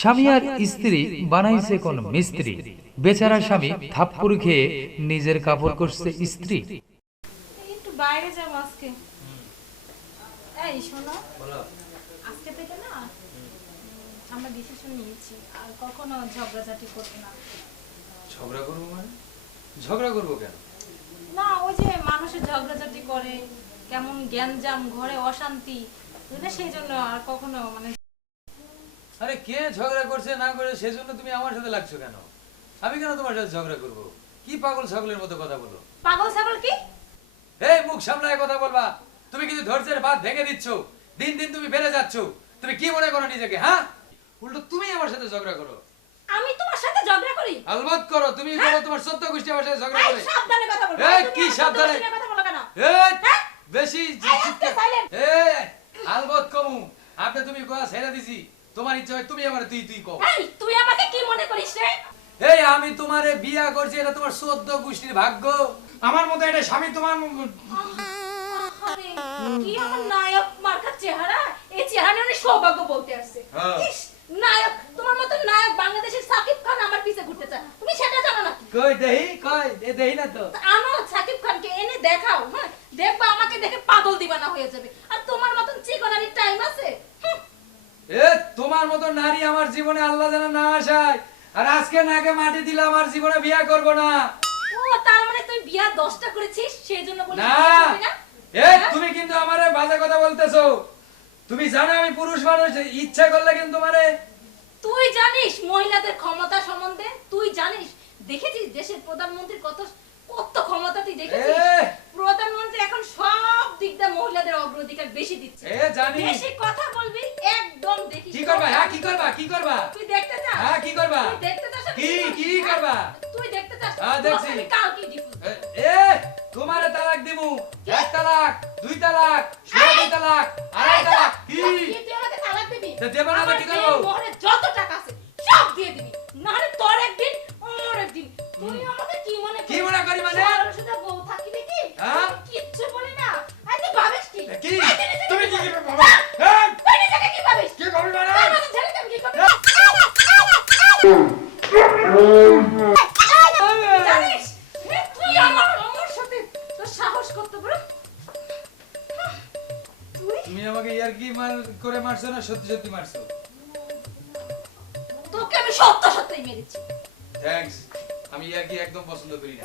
স্বামী আর স্ত্রী বানাইছে কোন মিস্ত্রি। বেচারা স্বামী থাপ্পুর খেয়ে নিজের কাপড় করছে স্ত্রী। একটু বাইরে যাব আজকে। এই শোনো আজকে থেকে না আমরা ডিসিশন নিয়েছি আর কখনো ঝগড়াঝাটি করব না। ঝগড়া করব মানে? ঝগড়া করব কেন? না ওই যে মানুষের ঝগড়াঝাটি করে কেমন জ্ঞানজাম ঘরে অশান্তি সেই জন্য আর কখনো মানে আরে কে ঝগড়া করছে না করে সেজন্য তুমি আমার সাথে লাগছো কেন? আমি কেন তোমার সাথে ঝগড়া করব? কি পাগল ছাগলের মতো কথা বলো? পাগল ছাগল কি? এই মুখ সামলায় কথা বলবা। তুমি কিন্তু ধৈর্যের বাদ ভেঙে দিচ্ছ। দিন দিন তুমি বেড়ে যাচ্ছ। তুমি কি মনে করো নিজেকে হ্যাঁ? উল্টো তুমি আমার সাথে ঝগড়া করো। আমি তোমার সাথে ঝগড়া করি? আলবাত করো তুমি করো তোমার সত্য গোষ্ঠী আমার সাথে ঝগড়া করে। সাবধানে কথা বলব এই, কি সাবধানে? অশ্লীল কথা বলো কেন এই, হ্যাঁ? বেশি এই, আজকে silent। এই আলবত কমু আপনি তুমি কথা ছেড়ে দিছি তোমার ইচ্ছা হয় তুমি আমার তুই তুই কও। এই তুই আমাকে কি মনে করিস রে? এই আমি তোমারে বিয়া করছি এটা তোমার চোদ্দ গোষ্ঠীর ভাগ্য। আমার মতো এটা স্বামী তোমার কি আমার নায়ক মার্কার চেহারা? এই চেহারা নিয়ে সৌভাগ্য বলতে আসছে। হ্যাঁ। নায়ক তোমার মতো নায়ক বাংলাদেশের সাকিব খান আমার পিছে ঘুরতে চায়। তুমি সেটা জানো না কই দেহি? কই? এ দেহি না তো। তা আনো সাকিব খানকে এনে দেখাও হ্যাঁ? দেখবা আমাকে দেখে পাগল দিবানা হয়ে যাবে আর তোমার মতন চিকনারির টাইম আছে হুঁ, এ তোমার মতো নারী আমার জীবনে আল্লাহ যেন না আসায়। আর আজকে নাকে মাটি দিলে আমার জীবনে বিয়া করব না। ও তার মানে তুই বিয়া করেছিস? সেই জন্য বলে না। এ হ্যাঁ? তুমি কিন্তু আমারে বাজে কথা বলতেছো। তুমি জানো আমি পুরুষ মানুষ ইচ্ছা করলে কিন্তু মানে তুই জানিস মহিলাদের ক্ষমতা সম্বন্ধে? তুই জানিস? দেখেছিস দেশের প্রধানমন্ত্রীর কত কত ক্ষমতা তুই দেখেছিস। প্রধানমন্ত্রী এখন সব দিক দিয়ে মহিলাদের অগ্রাধিকার বেশি দিচ্ছে। এ জানি। বেশি কথা কি করবা? তুই দেখতে চাস? হ্যাঁ কি করবা? তুই দেখতে চাস কি কি করবা? তুই দেখতে চাস। হ্যাঁ, দেখছি। আমি কালকে ডিভোর্স এ তোমারে তালাক দিমু। এক তালাক দুই তালাক দুই তালাক আড়াই তালাক কি? তুই আমাকে তালাক দিবি? তা দেবে না কি করব? মোহরে যত টাকা আছে সব দিয়ে দিবি। নাহলে তোর একদিন আমার একদিন। তুই আমাকে কি মনে কি মনে করি মানে? সাথে বউ থাকি নাকি? হ্যাঁ? কিচ্ছু বলি না। আই তুই ভাবিস কি? কি? তুমি কি? করবে বাবা জানিস তুই আমার আমার সাথে তোর সাহস করতে পারো তুমি আমাকে ইয়ার কি মার করে মারছো না সত্যি সত্যি মারছো? তোকে আমি সত্য সত্যই মেরেছি। থ্যাঙ্কস আমি ইয়ার কি একদম পছন্দ করি না।